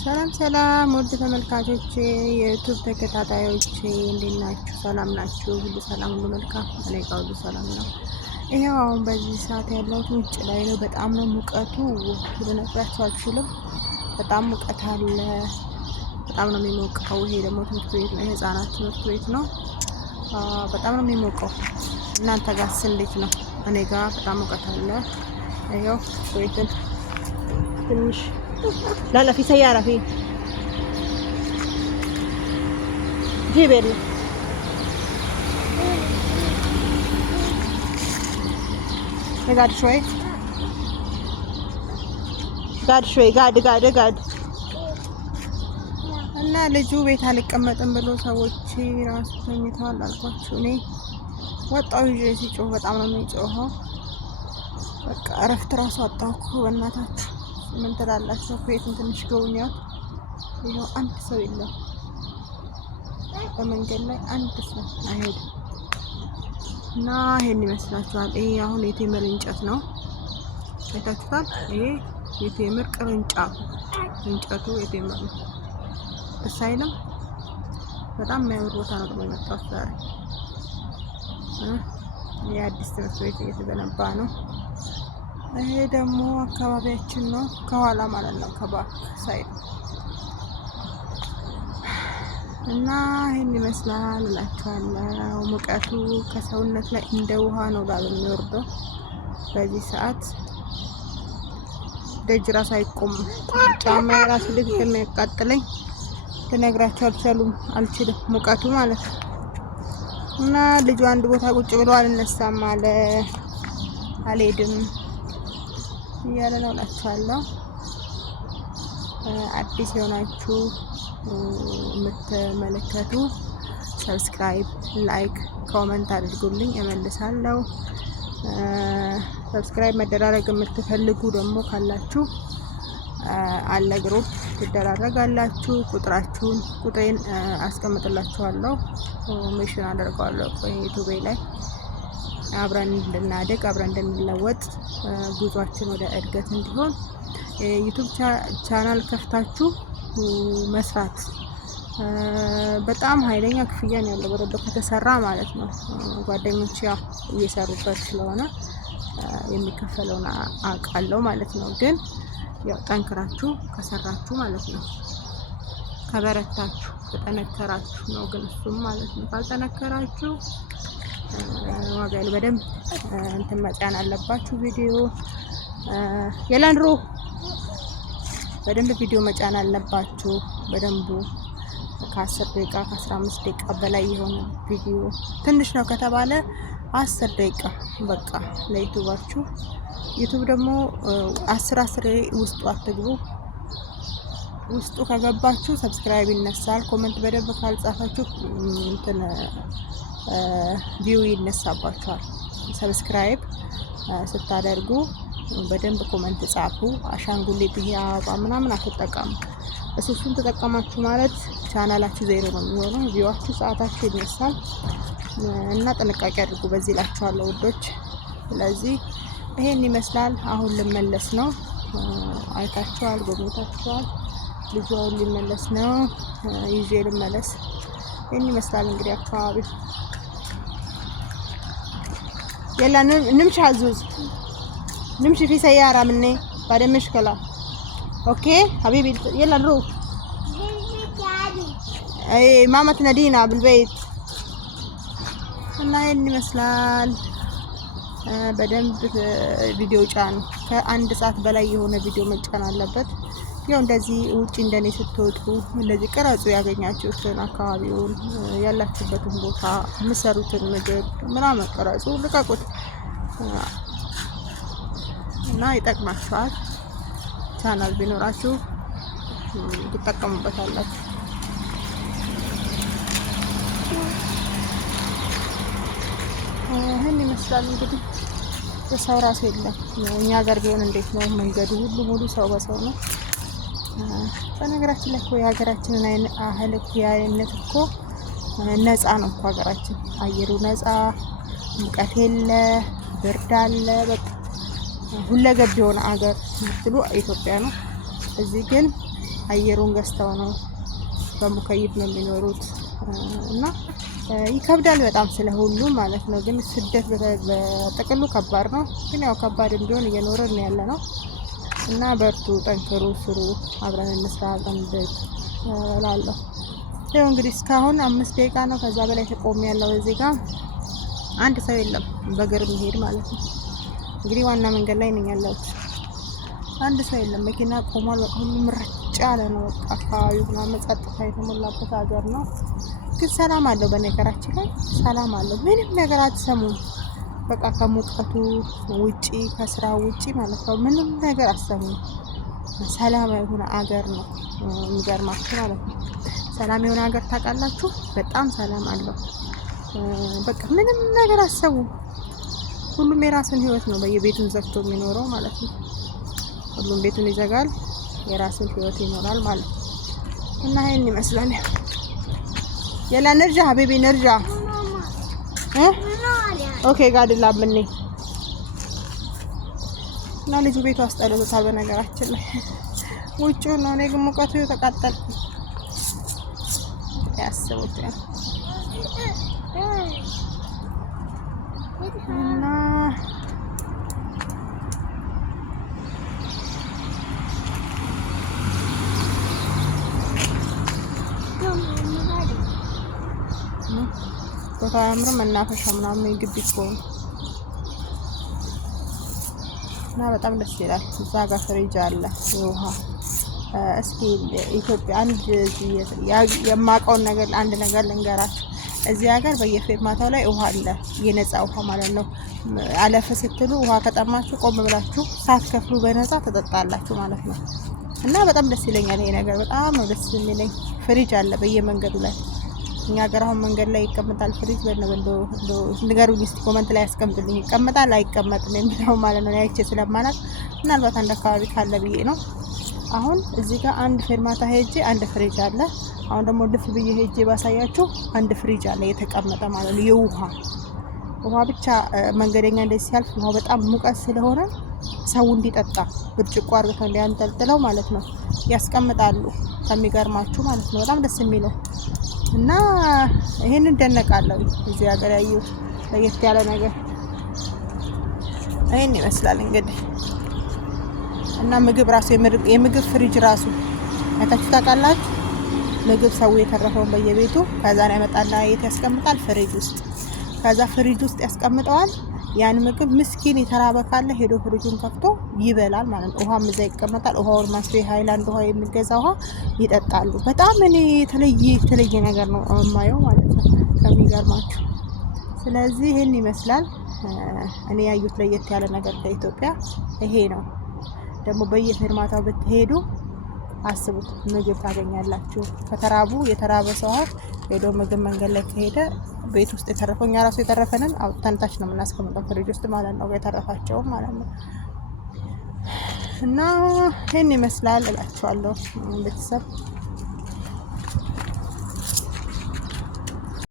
ሰላም ሰላም ውድ ተመልካቾቼ የዩቲዩብ ተከታታዮቼ እንዴት ናችሁ? ሰላም ናችሁ? ሁሉ ሰላም፣ ሁሉ መልካም። እኔ ጋር ሁሉ ሰላም ነው። ይሄው አሁን በዚህ ሰዓት ያለሁት ውጭ ላይ ነው። በጣም ነው ሙቀቱ፣ ልነግራችሁ አልችልም። በጣም ሙቀት አለ። በጣም ነው የሚሞቀው። ይሄ ደግሞ ትምህርት ቤት ነው፣ የህፃናት ትምህርት ቤት ነው። በጣም ነው የሚሞቀው። እናንተ ጋርስ እንዴት ነው? እኔ ጋር በጣም ሙቀት አለ። ይሄው ወይትን ትንሽ لا لا في سيارة في جيب يلا قاعد شوي قاعد እና ልጁ ቤት አልቀመጥም ብሎ ሰዎች ራሱ ተኝተዋል አልኳችሁ። እኔ ወጣው ይዤ ሲጮህ በጣም ነው የሚጮኸው። በቃ እረፍት ራሱ አጣሁ እኮ በእናታችሁ። ምን ትላላችሁ? ኩዌትን ትንሽ ጎብኛት። ይሄው አንድ ሰው የለም በመንገድ ላይ አንድ ሰው አይሄድም። እና ይሄን ይመስላችኋል። ይሄ አሁን የቴምር እንጨት ነው፣ አይታችሁታል። ይሄ የቴምር ቅርንጫፍ እንጨቱ የቴምር ነው። ደስ አይልም? በጣም የሚያምር ቦታ ነው ደግሞ የመጣሁት ዛሬ። የአዲስ ትምህርት ቤት እየተገነባ ነው። ይሄ ደግሞ አካባቢያችን ነው፣ ከኋላ ማለት ነው፣ ከባክ ሳይድ። እና ይሄን ይመስላል እላችኋለሁ። ሙቀቱ ከሰውነት ላይ እንደ ውሃ ነው ላብ የሚወርደው በዚህ ሰዓት። ደጅ ራሱ አይቆምም። ጫማ ራሱ ልክ የሚያቃጥለኝ ልነግራችሁ አልችልም፣ ሙቀቱ ማለት ነው። እና ልጁ አንድ ቦታ ቁጭ ብሎ አልነሳም አለ፣ አልሄድም እያለ ነው እላችኋለሁ። አዲስ የሆናችሁ የምትመለከቱ ሰብስክራይብ፣ ላይክ፣ ኮመንት አድርጉልኝ፣ እመልሳለሁ። ሰብስክራይብ መደራረግ የምትፈልጉ ደግሞ ካላችሁ አለ ግሩፕ ትደራረጋላችሁ። ቁጥሬን አስቀምጥላችኋለሁ፣ ሜንሽን አደርገዋለሁ ዩቲዩብ ላይ። አብረን እንድናደግ አብረን እንድንለወጥ ጉዟችን ወደ እድገት እንዲሆን ዩቲዩብ ቻናል ከፍታችሁ መስራት በጣም ኃይለኛ ክፍያ ነው ያለው፣ በደንብ ከተሰራ ማለት ነው። ጓደኞቼ ያው እየሰሩበት ስለሆነ የሚከፈለውን አውቃለሁ ማለት ነው። ግን ያው ጠንክራችሁ ከሰራችሁ ማለት ነው፣ ከበረታችሁ ከጠነከራችሁ ነው። ግን እሱም ማለት ነው ካልጠነከራችሁ ዋጋል በደንብ እንትን መጫን አለባችሁ። ቪዲዮ የላንድሮ በደንብ ቪዲዮ መጫን አለባችሁ። በደንቡ ከ10 ደቂቃ ከ15 ደቂቃ በላይ የሆነ ቪዲዮ ትንሽ ነው ከተባለ 10 ደቂቃ በቃ ለዩቲዩባችሁ። ዩቲዩብ ደግሞ 10 ውስጡ አትግቡ። ውስጡ ከገባችሁ ሰብስክራይብ ይነሳል። ኮመንት በደንብ ካልጻፋችሁ እንትን ቪው ይነሳባችኋል። ሰብስክራይብ ስታደርጉ በደንብ ኮመንት ጻፉ። አሻንጉሊት ይሄ አበባ ምናምን አትጠቀሙ። እሱን ተጠቀማችሁ ማለት ቻናላችሁ ዜሮ ነው የሚሆነው። ቪዋችሁ ሰዓታችሁ ይነሳል። እና ጥንቃቄ አድርጉ በዚህ እላችኋለሁ ውዶች። ስለዚህ ይሄን ይመስላል። አሁን ልመለስ ነው። አይታችኋል፣ ጎብኝታችኋል። ልጁ አሁን ሊመለስ ነው። ይዤ ልመለስ። ይሄን ይመስላል እንግዲህ አካባቢ። يلا نمشي عزوز، نمشي في سيارة مني بعدين مشكلة. اوكي حبيبي يلا نروح. اي ماما تنادينا بالبيت. እና ይሄን ይመስላል። በደንብ ቪዲዮ ጫኑ። ከአንድ ሰዓት በላይ የሆነ ቪዲዮ መጫን አለበት። ያው እንደዚህ ውጪ እንደኔ ስትወጡ እንደዚህ ቀረጹ፣ ያገኛችሁትን አካባቢውን፣ ያላችሁበትን ቦታ፣ የምትሰሩትን ምግብ ምናምን ቀረጹ፣ ልቀቁት እና ይጠቅማችኋል። ቻናል ቢኖራችሁ ትጠቀሙበታላችሁ። ይሄን ይመስላል እንግዲህ። ሰው ራሱ የለም። እኛ ሀገር ቢሆን እንዴት ነው መንገዱ ሁሉ ሙሉ ሰው በሰው ነው። በነገራችን ላይ እኮ የሀገራችንን አይነት እኮ ነፃ ነው እኮ ሀገራችን። አየሩ ነፃ፣ ሙቀት የለ፣ ብርድ አለ። በቃ ሁለገብ የሆነ ሀገር ብትሉ ኢትዮጵያ ነው። እዚህ ግን አየሩን ገዝተው ነው በሙከይፍ ነው የሚኖሩት እና ይከብዳል በጣም ስለሁሉ ማለት ነው። ግን ስደት በጥቅሉ ከባድ ነው። ግን ያው ከባድ እንዲሆን እየኖርን ያለ ነው እና በርቱ፣ ጠንክሩ፣ ስሩ፣ አብረን እንስራ ቀንበት እላለሁ። ይኸው እንግዲህ እስካሁን 5 ደቂቃ ነው። ከዛ በላይ ተቆም ያለው እዚህ ጋር አንድ ሰው የለም በእግር የሚሄድ ማለት ነው። እንግዲህ ዋና መንገድ ላይ ነኝ ያለሁት። አንድ ሰው የለም፣ መኪና ቆሟል። በቃ ሁሉም ረጭ ያለ ነው። በቃ አካባቢው ምናምን ጸጥታ የተሞላበት ሀገር ነው። ግን ሰላም አለው። በነገራችን ላይ ሰላም አለው። ምንም ነገር አትሰሙም። በቃ ከሙቀቱ ውጪ ከስራ ውጪ ማለት ነው ምንም ነገር አትሰሙም። ሰላም የሆነ አገር ነው የሚገርማችሁ ማለት ነው። ሰላም የሆነ ሀገር ታውቃላችሁ? በጣም ሰላም አለው። በቃ ምንም ነገር አትሰሙም። ሁሉም የራሱን ህይወት ነው በየቤቱን ዘግቶ የሚኖረው ማለት ነው። ሁሉም ቤቱን ይዘጋል፣ የራሱን ህይወት ይኖራል ማለት ነው። እና ይሄን ይመስላል። የላ ነርጃ ሀቢቢ ነርጃ ኦኬ ጋድላ ምን እና ልጁ ቤቱ አስጠልቶታል። በነገራችን ላይ ውጪው ነው። እኔ ግን ሙቀቱ ተቃጠልኩ። ያስቡት እና ቦታ አምሮ መናፈሻ ምናምን ግቢ ቆም እና በጣም ደስ ይላል። እዛ ጋር ፍሪጅ አለ የውሃ እስኪ ኢትዮጵያ አንድ የማውቀውን ነገር አንድ ነገር ልንገራችሁ። እዚህ ሀገር በየፌርማታው ላይ ውሃ አለ፣ የነፃ ውሃ ማለት ነው። አለፍ ስትሉ ውሃ ከጠማችሁ ቆም ብላችሁ ሳትከፍሉ በነፃ ተጠጣላችሁ ማለት ነው። እና በጣም ደስ ይለኛል ይሄ ነገር፣ በጣም ነው ደስ የሚለኝ። ፍሪጅ አለ በየመንገዱ ላይ። እኛ ሀገር አሁን መንገድ ላይ ይቀመጣል ፍሪጅ። ንገሩኝ እስኪ ኮመንት ላይ ያስቀምጡልኝ። ይቀመጣል አይቀመጥም የሚለው ማለት ነው። ያይቼ ስለማናት ምናልባት አንድ አካባቢ ካለ ብዬ ነው። አሁን እዚህ ጋር አንድ ፌርማታ ሄጄ አንድ ፍሪጅ አለ። አሁን ደግሞ ልፍ ብዬ ሄጄ ባሳያችሁ አንድ ፍሪጅ አለ የተቀመጠ ማለት ነው። የውሃ ብቻ መንገደኛ እንደዚህ ሲያልፍ ውሃ በጣም ሙቀት ስለሆነ ሰው እንዲጠጣ ብርጭቆ አድርገው እንዲያንጠልጥለው ማለት ነው ያስቀምጣሉ። ከሚገርማችሁ ማለት ነው በጣም ደስ የሚለው እና ይሄን እንደነቃለሁ። እዚህ ሀገር ያየሁት ለየት ያለ ነገር ይሄን ይመስላል እንግዲህ። እና ምግብ ራሱ የምግብ ፍሪጅ ራሱ አይታችሁ ታውቃላችሁ? ምግብ ሰው የተረፈውን በየቤቱ ከዛ ላይ ያመጣና የት ያስቀምጣል? ፍሪጅ ውስጥ። ከዛ ፍሪጅ ውስጥ ያስቀምጠዋል። ያን ምግብ ምስኪን የተራበ ካለ ሄዶ ፍሪጁን ከፍቶ ይበላል ማለት ነው። ውሃም እዛ ይቀመጣል። ውሃውን ማስቤ ሃይላንድ ውሃ የሚገዛ ውሃ ይጠጣሉ። በጣም እኔ የተለየ ነገር ነው የማየው ማለት ነው ከሚገርማችሁ። ስለዚህ ይሄን ይመስላል እኔ ያዩት ለየት ያለ ነገር ከኢትዮጵያ ይሄ ነው። ደግሞ በየፌርማታው ብትሄዱ አስቡት ምግብ ታገኛላችሁ። ከተራቡ የተራበ ሰው ሄዶ ምግብ መንገድ ላይ ከሄደ ቤት ውስጥ የተረፈው እኛ ራሱ የተረፈንን አውጥተን ታች ነው የምናስቀምጠው ፍሪጅ ውስጥ ማለት ነው፣ የተረፋቸው ማለት ነው። እና ይሄን ይመስላል እላችኋለሁ ቤተሰብ።